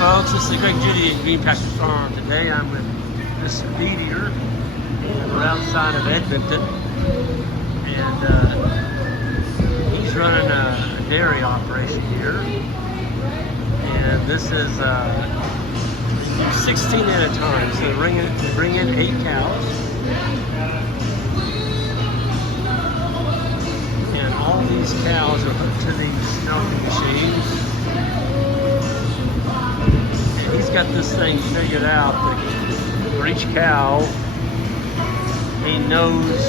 folks, this is Greg Judy at Green Pasture Farm. Today I'm with Mr. Dieter, and we're outside of Edmonton, and he's running a dairy operation here, and this is 16 at a time, so they bring in 8 cows, and all these cows are hooked to these milking machines. He's got this thing figured out that for each cow, he knows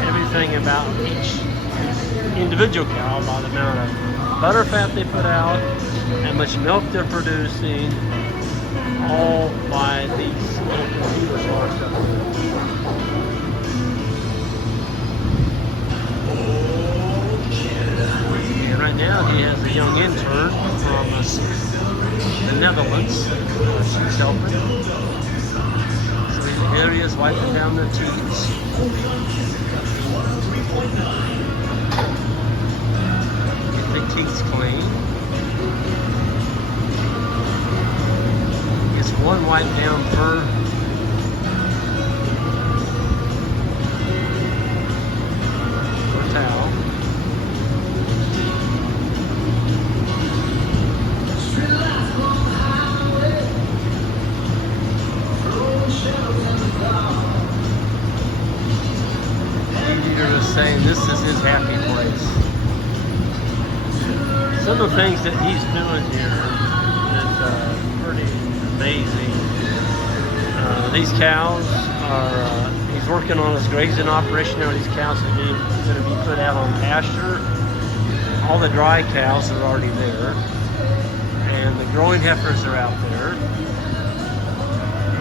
everything about each individual cow by the amount of butter fat they put out, how much milk they're producing, all by these little computers launched up there. And right now he has a young intern from the Netherlands. She's helping. So here he is wiping down the teats. Get the teats clean. Gets one wipe down per towel. Saying this is his happy place. Some of the things that he's doing here is pretty amazing. These cows are, he's working on his grazing operation now. These cows are going to be put out on pasture. All the dry cows are already there, and the growing heifers are out there.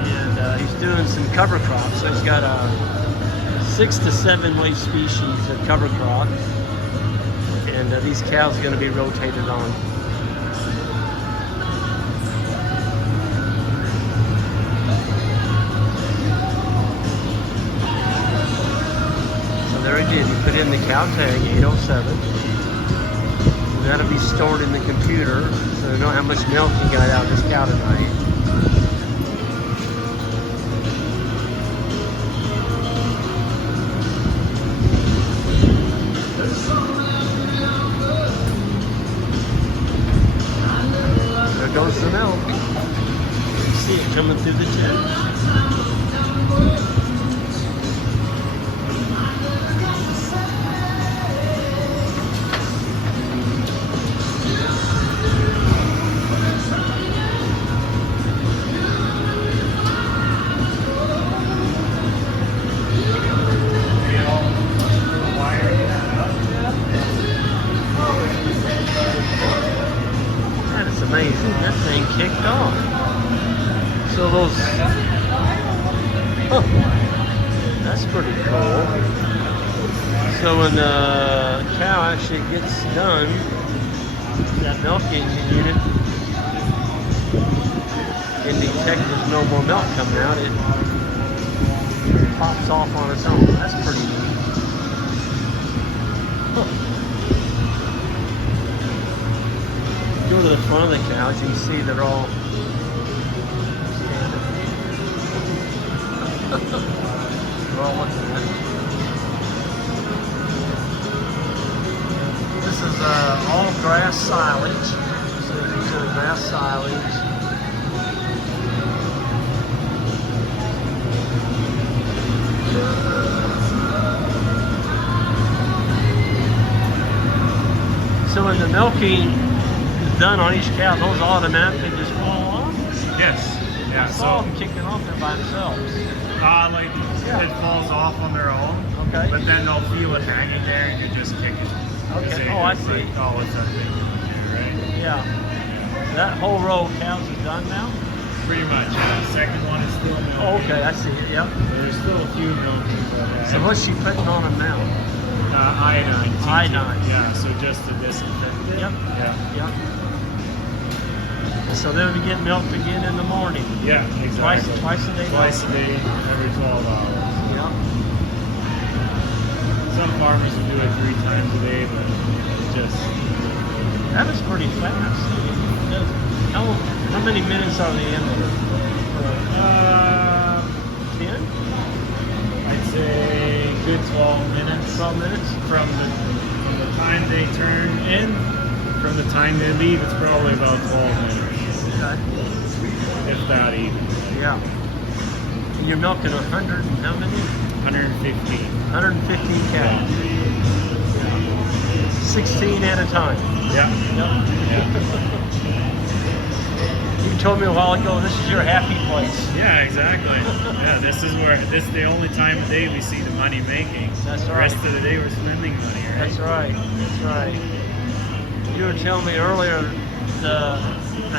And he's doing some cover crops, so he's got a 6 to 7 weight species of cover crop, and these cows are going to be rotated on. So there again, you put in the cow tag 807. That'll be stored in the computer, so they know how much milk you got out of this cow tonight. Goes the milk. You see it coming through the tubes. Amazing, that thing kicked on. So those, that's pretty cool. So when the cow actually gets done, that milking unit can detect there's no more milk coming out. It pops off on its own. That's pretty neat. Go to the front of the cows, you can see they're all standing. They're all looking at it. This is all grass silage. So these are grass silage. So in the milking done on each cow, those automatically just fall off? Yes. Yeah. I saw them kicking off there by themselves. It falls off on their own. Okay. But then they'll feel it hanging there and you just kick it. Okay. Oh, I see. Like, oh, what's that thing doing here, right? Yeah. That whole row of cows is done now? Pretty much. Yeah. The second one is still milking. Oh, okay, I see it. Yep. There's still a few milking. So what's she putting on them now? Iodine. Iodine. Yeah. So just to disinfect it. Yep. Yeah. Yep. So then we get milked again in the morning. Yeah, exactly. Twice a day. Twice a day, every 12 hours. Yep. Some farmers will do it 3 times a day, but just that is pretty fast. How many minutes are they in there? 10? I'd say good 12 minutes. 12 minutes? From the time they turn in, from the time they leave, it's probably about 12 minutes. Okay. If that even. Yeah. And you're milking 100 and how many? 115. 115 cows. 16 at a time. Yeah. Yep. Yeah. You told me a while ago this is your happy place. Yeah, exactly. Yeah, this is the only time of day we see the money making. That's The right. rest of the day we're spending money, right? That's right. That's right. You were telling me earlier the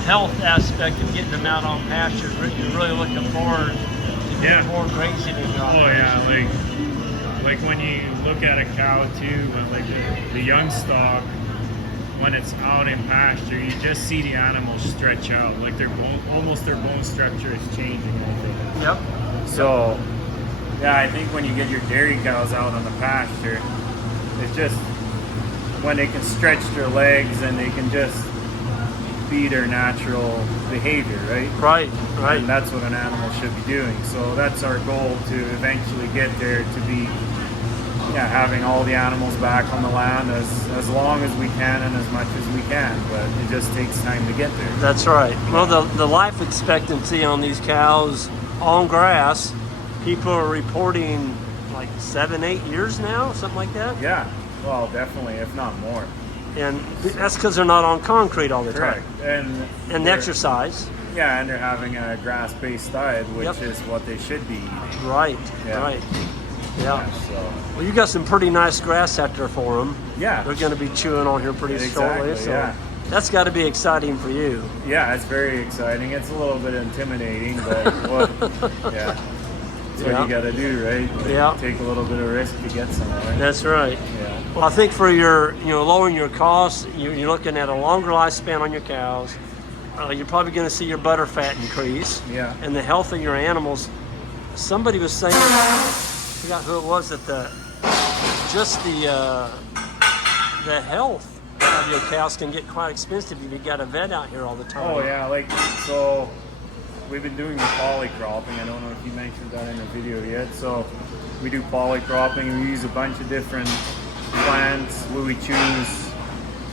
health aspect of getting them out on pasture. You're really looking forward to getting more grazing in your Oh operation. yeah, like when you look at a cow too, with like the young stock, when it's out in pasture, you just see the animals stretch out, like their bone structure is changing. I think. Yep. So, yeah, I think when you get your dairy cows out on the pasture, it's just when they can stretch their legs and they can just be their natural behavior, right? Right. Right. And that's what an animal should be doing. So that's our goal, to eventually get there, to be having all the animals back on the land as long as we can and as much as we can, but it just takes time to get there. That's right. Well, the life expectancy on these cows on grass, people are reporting like 7-8 years now, something like that. Yeah, well, definitely, if not more. And that's because they're not on concrete all the Correct. time. And exercise. Yeah, and they're having a grass-based diet, which Yep. is what they should be eating. Right. Yeah. Right. Yeah. So, Well, you got some pretty nice grass out there for them. yeah. They're going to be chewing on here pretty shortly. Exactly, So yeah. that's got to be exciting for you. Yeah, it's very exciting. It's a little bit intimidating, but yeah. That's what you got to do, right? Yeah. Take a little bit of risk to get somewhere. That's right. Yeah. Well, I think for your, lowering your costs, you're looking at a longer lifespan on your cows. You're probably going to see your butter fat increase. Yeah. And the health of your animals. Somebody was saying, I forgot who it was, that the health of your cows can get quite expensive if you got a vet out here all the time. Oh yeah, so we've been doing the polycropping. I don't know if you mentioned that in the video yet. So we do polycropping. We use a bunch of different plants we choose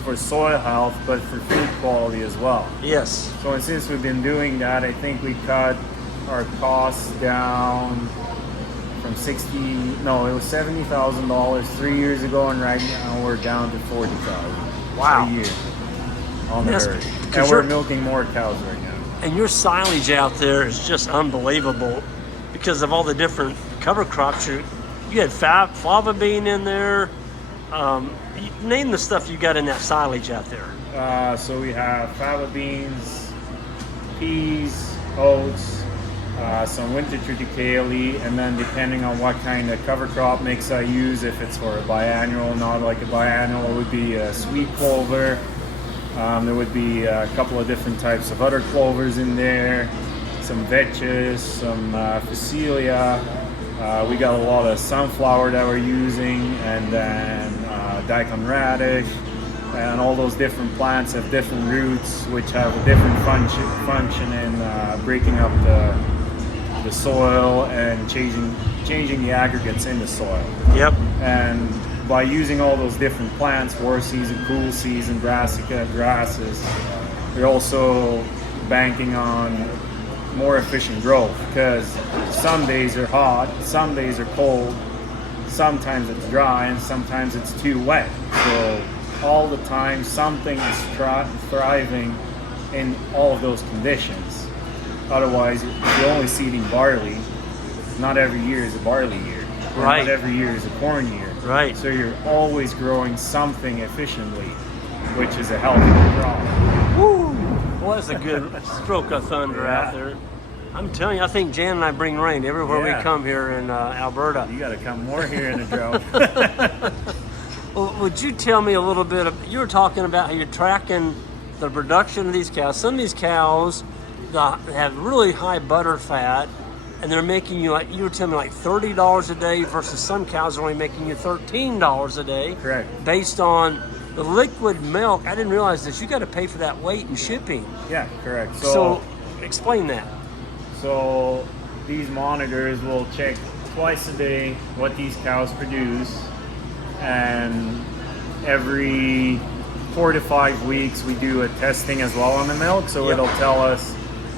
for soil health, but for food quality as well. Yes. So since we've been doing that, I think we cut our costs down from $70,000 3 years ago, and right now we're down to $40,000 Wow. a year on the Yes, herd. 'cause And we're you're- milking more cows right now. And your silage out there is just unbelievable because of all the different cover crops. You had fava bean in there. Name the stuff you got in that silage out there. So we have fava beans, peas, oats, some winter triticale, and then depending on what kind of cover crop mix I use, if it's for a biannual, not like a biannual, it would be a sweet clover. There would be a couple of different types of other clovers in there, some vetches, some phacelia. We got a lot of sunflower that we're using, and then daikon radish, and all those different plants have different roots, which have a different function in breaking up the soil and changing the aggregates in the soil. Yep. And by using all those different plants, warm season, cool season, brassica, grasses, we're also banking on more efficient growth, because some days are hot, some days are cold, sometimes it's dry, and sometimes it's too wet. So all the time something is thriving in all of those conditions. Otherwise, if you're only seeding barley, not every year is a barley year. Right. Not every year is a corn year. Right. So you're always growing something efficiently, which is a healthy crop. Woo! Well, that's a good stroke of thunder out there. I'm telling you, I think Jan and I bring rain everywhere we come here in Alberta. You got to come more here in a drought. Well, would you tell me a little bit you were talking about how you're tracking the production of these cows. Some of these cows have really high butter fat, and they're making you, like you were telling me, like $30 a day versus some cows are only making you $13 a day. Correct. Based on the liquid milk, I didn't realize this. You got to pay for that weight and shipping. Yeah, correct. So explain that. So these monitors will check twice a day what these cows produce, and every 4 to 5 weeks we do a testing as well on the milk. So Yep. it'll tell us,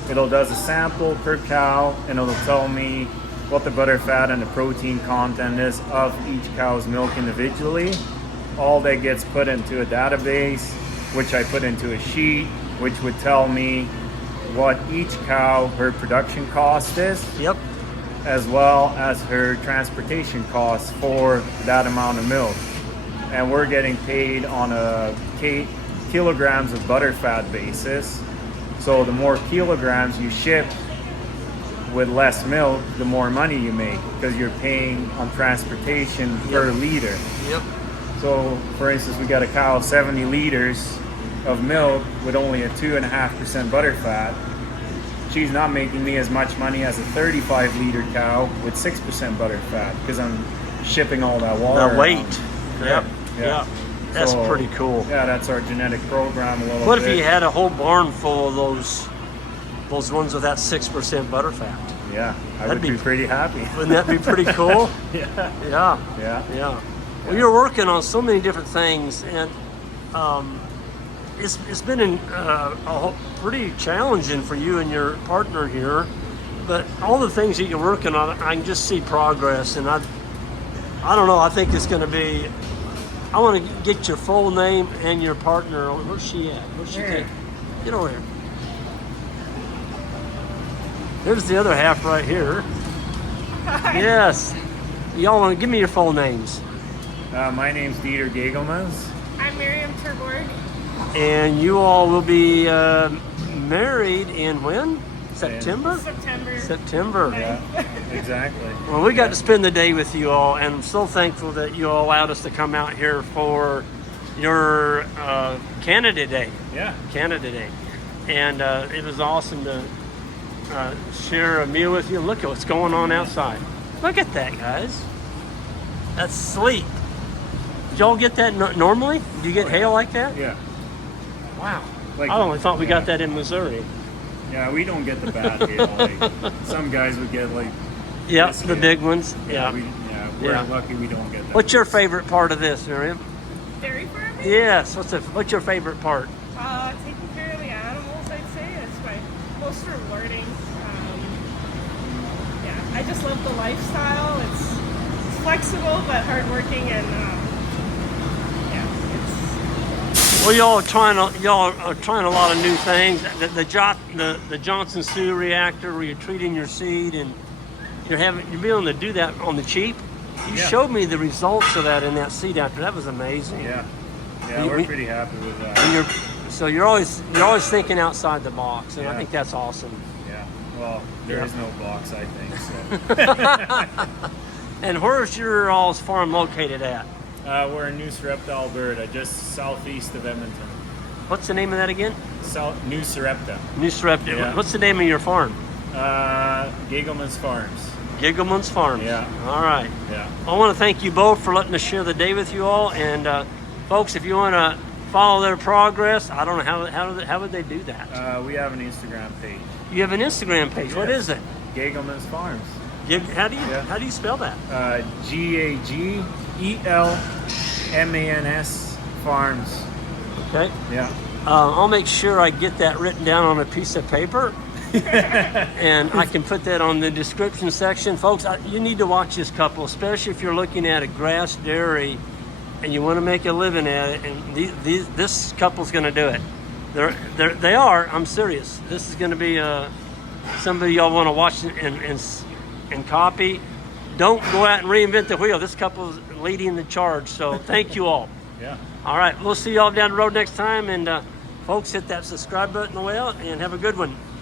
does a sample per cow, and it'll tell me what the butter fat and the protein content is of each cow's milk individually. All that gets put into a database, which I put into a sheet, which would tell me what each cow, her production cost is, Yep. as well as her transportation costs for that amount of milk. And we're getting paid on a kilograms of butter fat basis. So the more kilograms you ship with less milk, the more money you make, because you're paying on transportation per liter. Yep. So for instance, we got a cow 70 liters of milk with only a 2.5% butter fat. She's not making me as much money as a 35 liter cow with 6% butter fat, because I'm shipping all that water. The weight. around. Yep. Yeah. That's So, pretty cool. Yeah, that's our genetic program a little What bit. if you had a whole barn full of those ones with that 6% butter fat? Yeah, I That'd would be be- pretty happy. Wouldn't that be pretty cool? Yeah. Yeah. Yeah. Yeah. Well, you're working on so many different things, and it's been pretty challenging for you and your partner here. But all the things that you're working on, I can just see progress, and I don't know. I think it's going to be. I want to get your full name and your partner. Where's she at? Where's she Here. at? Get over here. There's the other half right here. Yes. Y'all want to give me your full names? My name's Dieter Gegelmans. I'm Miriam Terborg. And you all will be married in when? September? September. Yeah, exactly. Well, we got to spend the day with you all, and I'm so thankful that you all allowed us to come out here for your Canada Day. Yeah. Canada Day. And it was awesome to share a meal with you. Look at what's going on outside. Look at that, guys. That's sleet. Did y'all get that normally? Do you get hail like that? Yeah. Wow. Like, I only thought we got yeah. that in Missouri. Yeah, we don't get the bad hail. Like, some guys would get like. Yeah, this the hail. big ones. Yeah, Yeah. we're Yeah. lucky we don't get that. What's your favorite part of this, Miriam? Dairy farming? Yes. What's your favorite part? Taking care of the animals, I'd say. It's my most rewarding. Yeah, I just love the lifestyle. It's flexible but hardworking, and yeah, it's Well, y'all are trying a lot of new things. The Johnson Sioux reactor, where you're treating your seed, and you're being able to do that on the cheap. You Yeah. showed me the results of that in that seed after. That was amazing. Yeah. Yeah, We- we're we- pretty happy with that. And you're always thinking outside the box, and I Yeah. think that's awesome. Yeah. Well, there Yeah. is no box, I think. So. And where's your all's farm located at? We're in New Sarepta, Alberta, just southeast of Edmonton. What's the name of that again? New Sarepta. New Sarepta. Yeah. What's the name of your farm? Gegelman's Farms. Giggleman's Farms. Yeah. All right. Yeah. I want to thank you both for letting us share the day with you all. And folks, if you want to follow their progress, I don't know how would they do that. We have an Instagram page. You have an Instagram page. What Yes. is it? Gegelman's Farms. How do you spell that? GAGELMANS Farms. Okay. Yeah. I'll make sure I get that written down on a piece of paper. And I can put that on the description section. Folks, you need to watch this couple, especially if you're looking at a grass dairy and you want to make a living at it. And this couple's going to do it. They are. I'm serious. This is going to be somebody y'all want to watch and copy. Don't go out and reinvent the wheel. This couple's leading the charge. So thank you all. Yeah. All right. We'll see y'all down the road next time. And folks, hit that subscribe button well and have a good one.